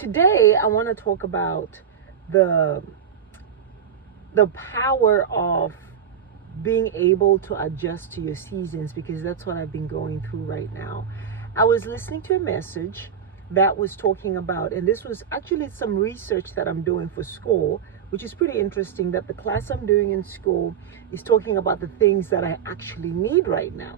today I want to talk about the power of being able to adjust to your seasons, because that's what I've been going through right now. I was listening to a message that was talking about, and this was actually some research that I'm doing for school, which is pretty interesting, that the class I'm doing in school is talking about the things that I actually need right now.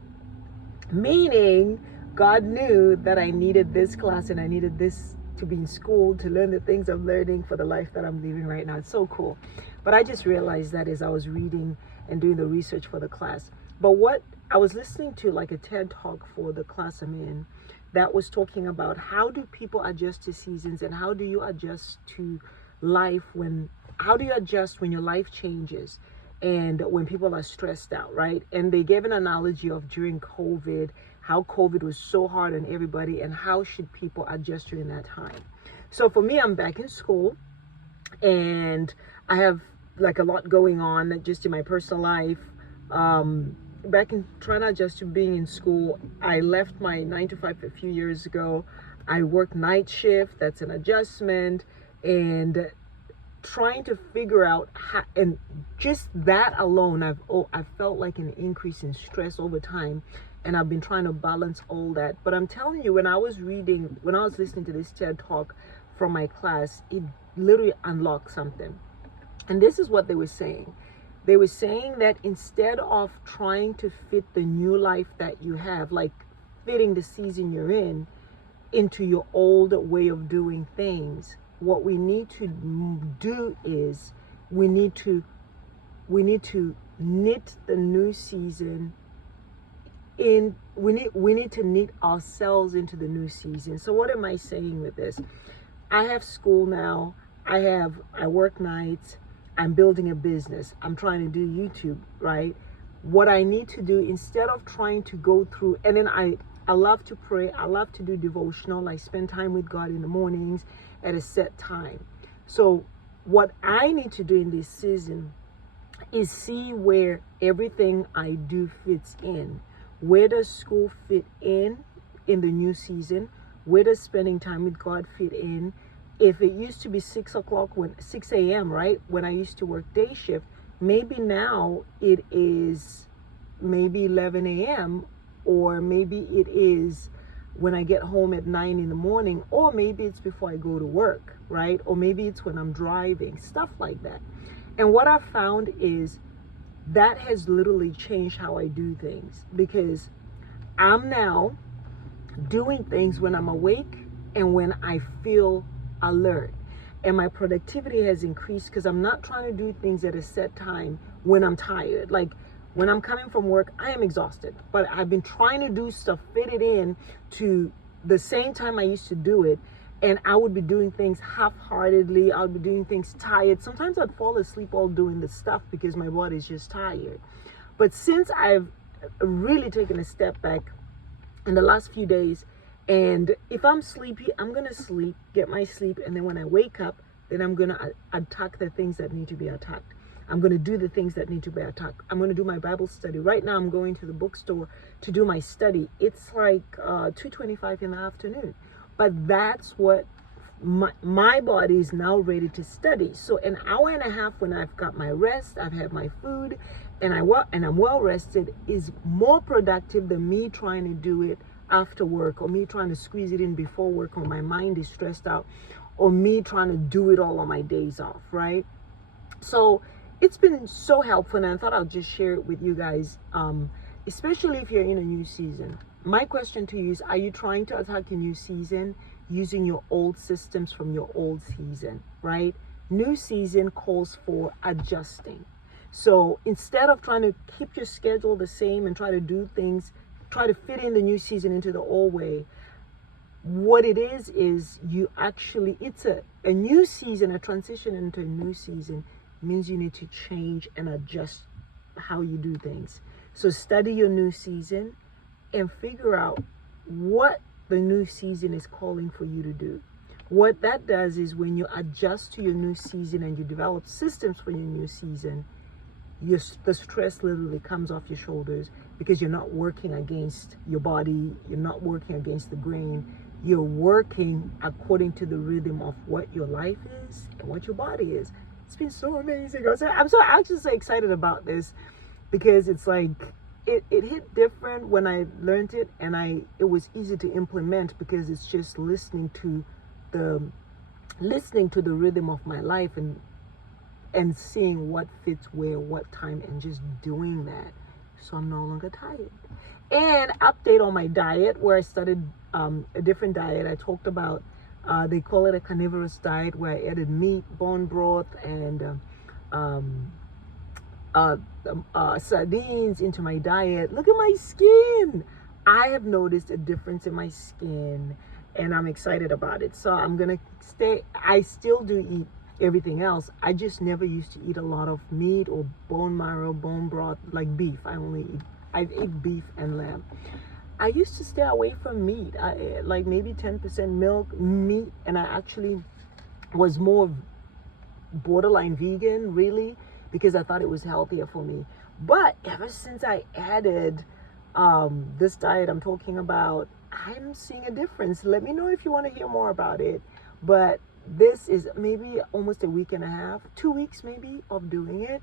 Meaning, God knew that I needed this class and I needed this to be in school to learn the things I'm learning for the life that I'm living right now. It's so cool. But I just realized that as I was reading and doing the research for the class. But what I was listening to, like a TED talk for the class I'm in, that was talking about how do people adjust to seasons, and how do you adjust to life how do you adjust when your life changes and when people are stressed out, right? And they gave an analogy of during COVID, how COVID was so hard on everybody, and how should people adjust during that time. So for me, I'm back in school, and I have like a lot going on just in my personal life. Back in trying to adjust to being in school, I left my 9 to 5 a few years ago. I work night shift, that's an adjustment, and trying to figure out how, and just that alone, I've felt like an increase in stress over time, and I've been trying to balance all that. But I'm telling you, when I was listening to this TED talk from my class, it literally unlocked something. And this is what they were saying. They were saying that instead of trying to fit the new life that you have, like fitting the season you're in into your old way of doing things, what we need to do is we need to knit the new season in. We need to knit ourselves into the new season. So what am I saying with this? I have school now. I work nights. I'm building a business. I'm trying to do YouTube, right? What I need to do, instead of trying to go through, and then I love to pray. I love to do devotional. I spend time with God in the mornings at a set time. So what I need to do in this season is see where everything I do fits in. Where does school fit in the new season? Where does spending time with God fit in? If it used to be 6 a.m., right, when I used to work day shift, maybe now it is maybe 11 a.m., or maybe it is when I get home at 9 in the morning, or maybe it's before I go to work, right? Or maybe it's when I'm driving, stuff like that. And what I've found is that has literally changed how I do things, because I'm now doing things when I'm awake and when I feel alert. And my productivity has increased because I'm not trying to do things at a set time when I'm tired. Like when I'm coming from work, I am exhausted, but I've been trying to do stuff, fit it in to the same time I used to do it. And I would be doing things half-heartedly. I would be doing things tired. Sometimes I'd fall asleep while doing the stuff because my body's just tired. But since I've really taken a step back in the last few days, and if I'm sleepy, I'm going to sleep, get my sleep. And then when I wake up, then I'm going to attack the things that need to be attacked. I'm going to do the things that need to be attacked. I'm going to do my Bible study. Right now, I'm going to the bookstore to do my study. It's like 2:25 in the afternoon. But that's what my body is now ready to study. So an hour and a half when I've got my rest, I've had my food, and I'm well rested, is more productive than me trying to do it after work, or me trying to squeeze it in before work, or my mind is stressed out, or me trying to do it all on my days off, right? So it's been so helpful, and I thought I'll just share it with you guys, especially if you're in a new season. My question to you is, are you trying to attack a new season using your old systems from your old season, right? New season calls for adjusting. So instead of trying to keep your schedule the same and try to do things, try to fit in the new season into the old way, what it is you actually, it's a new season, a transition into a new season means you need to change and adjust how you do things. So study your new season and figure out what the new season is calling for you to do. What that does is, when you adjust to your new season and you develop systems for your new season, the stress literally comes off your shoulders, because you're not working against your body, you're not working against the grain, you're working according to the rhythm of what your life is and what your body is. It's been so amazing. I'm so actually so excited about this because it's like it hit different when I learned it, and it was easy to implement because it's just the listening to the rhythm of my life and seeing what fits where, what time, and just doing that. So I'm no longer tired. And update on my diet, where I started a different diet. I talked about, they call it a carnivorous diet, where I added meat, bone broth, and sardines into my diet. Look at my skin. I have noticed a difference in my skin, and I'm excited about it. So I'm gonna stay. I still do eat everything else. I just never used to eat a lot of meat or bone marrow, bone broth, like beef. I eat beef and lamb. I used to stay away from meat. I like maybe 10% milk, meat, and I actually was more borderline vegan, really, because I thought it was healthier for me. But ever since I added this diet I'm talking about, I'm seeing a difference. Let me know if you want to hear more about it. But this is maybe almost a week and a half, 2 weeks maybe of doing it,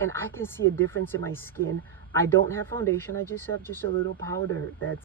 and I can see a difference in my skin. I don't have foundation. I just have just a little powder